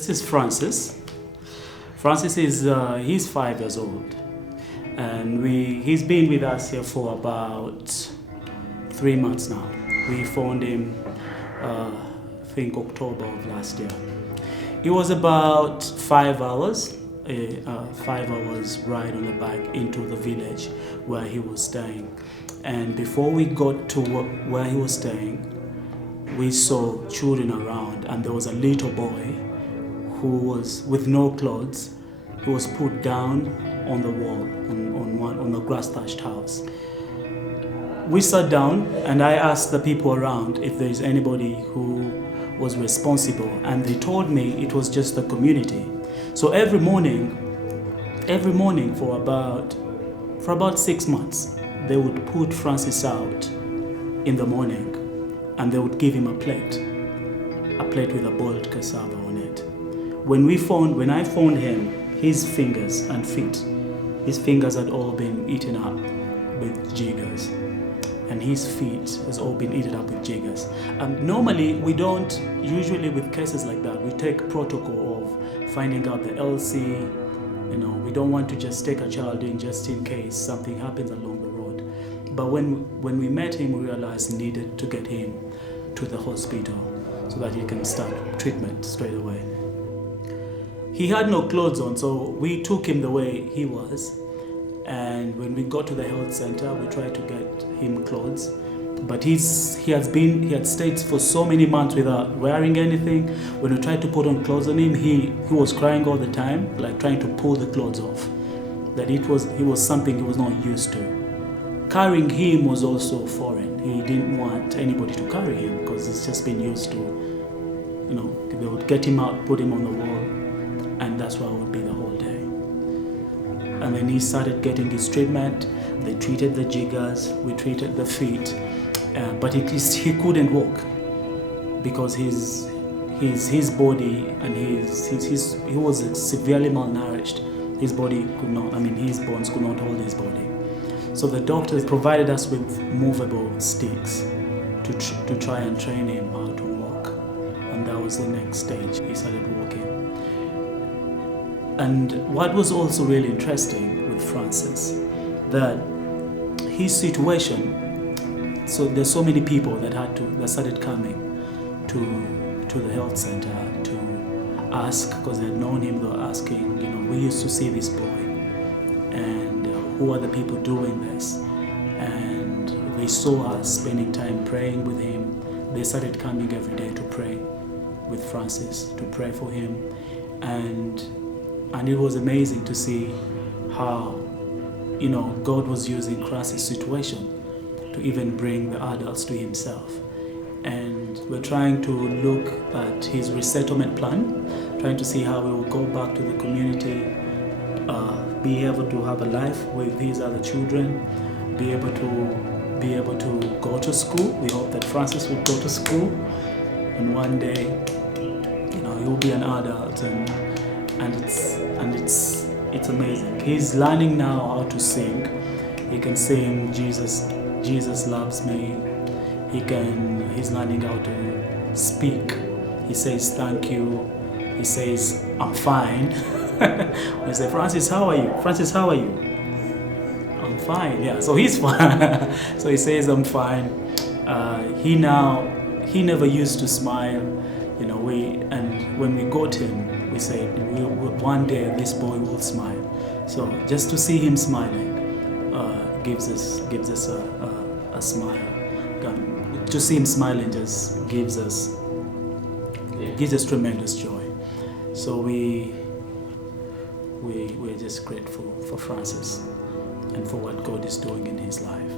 This is Francis. Francis is he's 5 years old, and he's been with us here for about 3 months now. We found him, I think October of last year. It was about 5 hours, 5 hours ride on the bike into the village where he was staying. And before we got to where he was staying, we saw children around, and there was a little boy who was with no clothes. He was put down on the wall on the grass-thatched house. We sat down and I asked the people around if there is anybody who was responsible, and they told me it was just the community. So every morning for about 6 months, they would put Francis out in the morning, and they would give him a plate with a boiled cassava on it. When I found him, his fingers and feet, his fingers had all been eaten up with jiggers, and his feet has all been eaten up with jiggers. Normally, we don't, usually with cases like that, we take protocol of finding out the LC. We don't want to just take a child in just in case something happens along the road. But when we met him, we realized we needed to get him to the hospital so that he can start treatment straight away. He had no clothes on, so we took him the way he was. And when we got to the health center, we tried to get him clothes. But he had stayed for so many months without wearing anything. When we tried to put on clothes on him, he was crying all the time, like trying to pull the clothes off. That he was something he was not used to. Carrying him was also foreign. He didn't want anybody to carry him because he's just been used to, they would get him out, put him on the wall, and that's where I would be the whole day. And then he started getting his treatment. They treated the jiggers, we treated the feet, but he couldn't walk because his body and he was severely malnourished. His body could not, his bones could not hold his body. So the doctors provided us with movable sticks to try and train him how to walk. And that was the next stage. He started walking. And what was also really interesting with Francis, that his situation, so there's so many people that started coming to the health center to ask, because they had known him. They were asking, we used to see this boy, and who are the people doing this? And they saw us spending time praying with him. They started coming every day to pray with Francis, to pray for him. And it was amazing to see how, God was using Francis' situation to even bring the adults to himself. And we're trying to look at his resettlement plan, trying to see how we will go back to the community, be able to have a life with these other children, be able to go to school. We hope that Francis will go to school, and one day, he will be an adult, and it's amazing. He's learning now how to sing. He can sing Jesus loves me. He's learning how to speak. He says thank you. He says I'm fine. I say, Francis, how are you? Francis, how are you? I'm fine. Yeah, so he's fine. So he says I'm fine. He never used to smile. And when we got him, we said, one day this boy will smile. So just to see him smiling gives us a smile. To see him smiling just gives us tremendous joy. So we're just grateful for Francis and for what God is doing in his life.